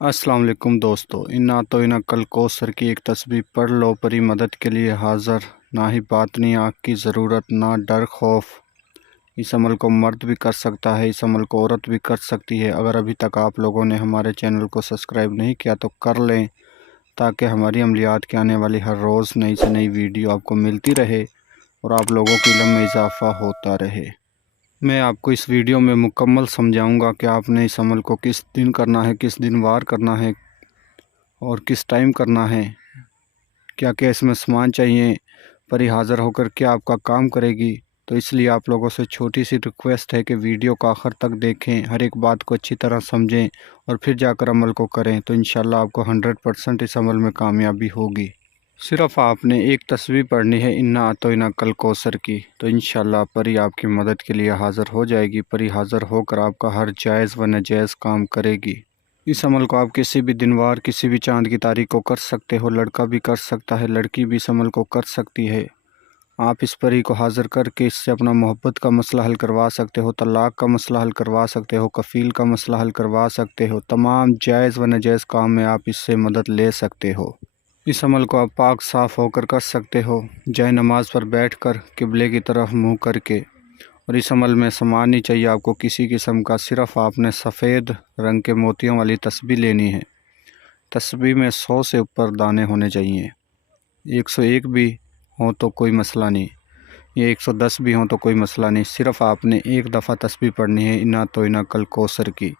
السلام علیکم دوستو، انا تو انا کل کوثر کی ایک تسبیح پڑھ لو، پری مدد کے لیے حاضر، نہ ہی باطنی آنکھ کی ضرورت، نہ ڈر خوف۔ اس عمل کو مرد بھی کر سکتا ہے، اس عمل کو عورت بھی کر سکتی ہے۔ اگر ابھی تک آپ لوگوں نے ہمارے چینل کو سبسکرائب نہیں کیا تو کر لیں، تاکہ ہماری عملیات کی آنے والی ہر روز نئی سے نئی ویڈیو آپ کو ملتی رہے اور آپ لوگوں کے علم میں اضافہ ہوتا رہے۔ میں آپ کو اس ویڈیو میں مکمل سمجھاؤں گا کہ آپ نے اس عمل کو کس دن کرنا ہے، کس دن وار کرنا ہے اور کس ٹائم کرنا ہے، کیا کیا اس میں سامان چاہیے، پری حاضر ہو کر کیا آپ کا کام کرے گی۔ تو اس لیے آپ لوگوں سے چھوٹی سی ریکویسٹ ہے کہ ویڈیو کو آخر تک دیکھیں، ہر ایک بات کو اچھی طرح سمجھیں اور پھر جا کر عمل کو کریں، تو انشاءاللہ آپ کو 100% اس عمل میں کامیابی ہوگی۔ صرف آپ نے ایک تسبیح پڑھنی ہے، انا اعطیناک الکل کوثر کی، تو انشاءاللہ پری آپ کی مدد کے لیے حاضر ہو جائے گی۔ پری حاضر ہو کر آپ کا ہر جائز و ناجائز کام کرے گی۔ اس عمل کو آپ کسی بھی دن وار، کسی بھی چاند کی تاریخ کو کر سکتے ہو، لڑکا بھی کر سکتا ہے، لڑکی بھی اس عمل کو کر سکتی ہے۔ آپ اس پری کو حاضر کر کے اس سے اپنا محبت کا مسئلہ حل کروا سکتے ہو، طلاق کا مسئلہ حل کروا سکتے ہو، کفیل کا مسئلہ حل کروا سکتے ہو، تمام جائز و ناجائز کام میں آپ اس سے مدد لے سکتے ہو۔ اس عمل کو آپ پاک صاف ہو کر کر سکتے ہو، جائے نماز پر بیٹھ کر قبلے کی طرف منہ کر کے، اور اس عمل میں سامان نہیں چاہیے آپ کو کسی قسم کا، صرف آپ نے سفید رنگ کے موتیوں والی تسبیح لینی ہے۔ تسبیح میں 100 سے اوپر دانے ہونے چاہیے، 101 بھی ہوں تو کوئی مسئلہ نہیں، یا 110 بھی ہوں تو کوئی مسئلہ نہیں، صرف آپ نے ایک دفعہ تسبیح پڑھنی ہے، انا تو انا کل کوثر کی۔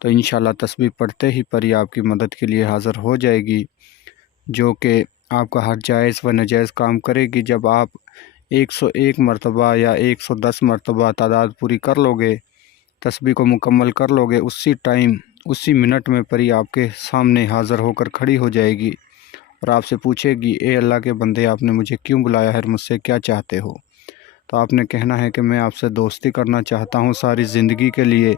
تو انشاءاللہ تسبیح پڑھتے ہی پری آپ کی مدد کے لیے حاضر ہو جائے گی، جو کہ آپ کا ہر جائز و ناجائز کام کرے گی۔ جب آپ 101 مرتبہ یا 110 مرتبہ تعداد پوری کر لو گے، تسبیح کو مکمل کر لو گے، اسی ٹائم اسی منٹ میں پری آپ کے سامنے حاضر ہو کر کھڑی ہو جائے گی اور آپ سے پوچھے گی، اے اللہ کے بندے، آپ نے مجھے کیوں بلایا ہے، مجھ سے کیا چاہتے ہو؟ تو آپ نے کہنا ہے کہ میں آپ سے دوستی کرنا چاہتا ہوں ساری زندگی کے لیے،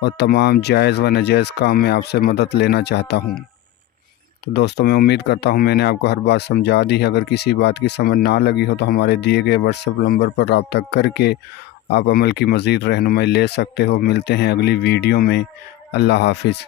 اور تمام جائز و ناجائز کام میں آپ سے مدد لینا چاہتا ہوں۔ تو دوستو، میں امید کرتا ہوں میں نے آپ کو ہر بات سمجھا دی ہے۔ اگر کسی بات کی سمجھ نہ لگی ہو تو ہمارے دیے گئے واٹس ایپ نمبر پر رابطہ کر کے آپ عمل کی مزید رہنمائی لے سکتے ہو۔ ملتے ہیں اگلی ویڈیو میں۔ اللہ حافظ۔